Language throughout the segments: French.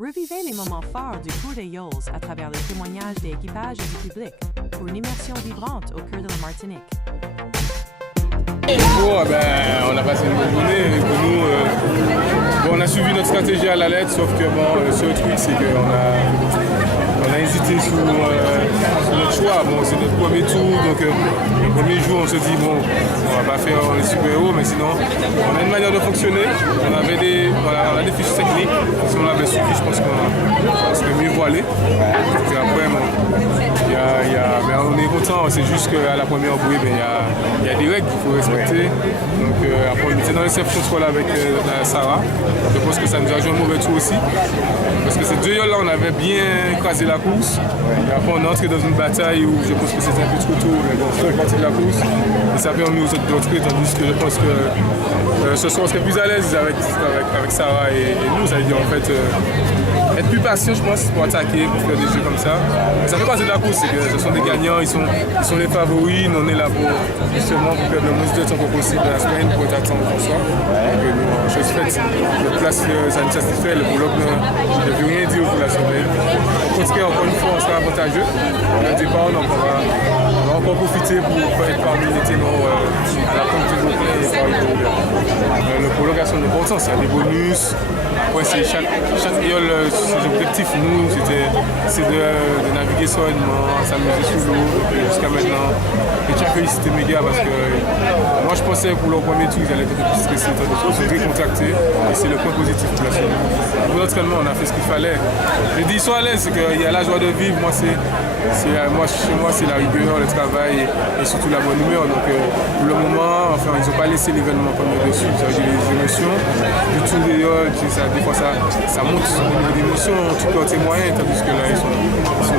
Revivez les moments forts du Cours des Yoles à travers les témoignages des équipages et du public pour une immersion vibrante au cœur de la Martinique. Bon, on a passé une bonne journée. On a suivi notre stratégie à la lettre, sauf que le seul truc, c'est qu'on a hésité sur notre choix. Bon, c'est notre premier tour, donc le premier jour, on se dit, bon, on va pas faire les super-héros, mais sinon, on a une manière de fonctionner. On a des fiches techniques. Si on l'avait suivi, je pense qu'on serait mieux voilé. Et après, on est content, c'est juste qu'à la première bouée, il y a des règles qu'il faut respecter. Donc après, on était dans les self control avec Sarah. Je pense que ça nous a joué un mauvais tour aussi. Parce que ces deux yoles là, on avait bien écrasé la course. Et après, on est entré dans une bataille où je pense que c'était un peu trop tôt, mais bon, on est parti de la course. Et ça a permis aux autres d'entrer, tandis que je pense que ce soir, on serait plus à l'aise avec Sarah et nous. Ça veut dire en fait être plus patient, je pense, pour attaquer, pour faire des jeux comme ça. Mais ça fait partie de la course, c'est que ce sont des gagnants, ils sont les favoris. Nous, on est là pour justement pour perdre le moins de temps possible dans la semaine pour être attendu pour soi. Donc, nous, chose faite, notre place, ça nous satisfait, le boulot ne veut rien dire pour la semaine. On continue encore une fois, on sera avantageux. Au départ, on va encore profiter pour être parmi les ténors à la pointe de plein et la prolongation de l'importance, il y a des bonus. Après, c'est chaque yole, ses objectifs, nous, c'est de naviguer sereinement, s'amuser sous l'eau. Jusqu'à maintenant, je tiens à féliciter mes gars parce que moi je pensais pour leur premier tour, ils allaient être un peu plus stressés, ils sont décontractés et c'est le point positif pour la semaine. Pour l'entraînement, on a fait ce qu'il fallait. Je dis, ils sont à l'aise, c'est qu'il y a la joie de vivre. Chez moi, c'est la rigueur, le travail et surtout la bonne humeur. Donc, pour le moment, ils n'ont pas laissé l'événement comme dessus. Ça veut dire les émotions du tour des yoles, des fois ça monte au niveau d'émotions, tu peux en témoigner, tandis que là, ils sont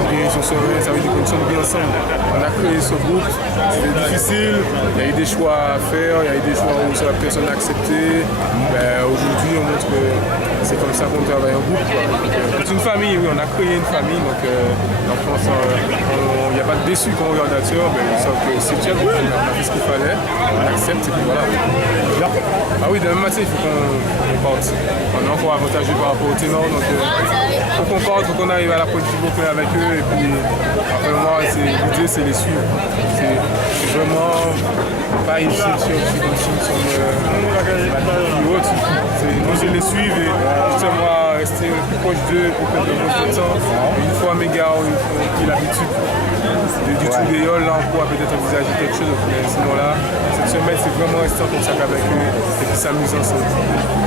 bien, ils sont sereins, ça veut dire qu'on sonne bien ensemble. On a créé ce groupe, c'était difficile, il y a eu des choix à faire, il y a eu des choix où la personne a accepté. Aujourd'hui, on montre que c'est comme ça qu'on travaille en groupe. C'est une famille, oui, on a créé une famille, donc il n'y a pas de déçu quand on regarde la nature, sauf que c'est le groupe, on a fait ce qu'il fallait, on accepte et puis voilà. Ah oui, demain matin, il faut qu'on parte. On est encore avantagé par rapport aux ténors, donc il faut qu'on parte, il faut qu'on arrive à la pointe du boucle avec eux, et puis après moi, l'idée c'est les suivre. C'est vraiment pas ici comme si nous sommes plus hautes. Nous je les suivre et justement rester plus proche d'eux pour perdre le moins de temps. Et une fois mes gars ont pris l'habitude du tour des yoles, là on pourra peut-être envisager quelque chose, mais sinon là, cette semaine c'est vraiment rester en contact avec eux et puis s'amuser ensemble.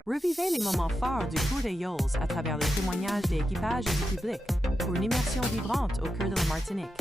Revivez les moments forts du Cours des Yoles à travers les témoignages des équipages et du public pour une immersion vibrante au cœur de la Martinique.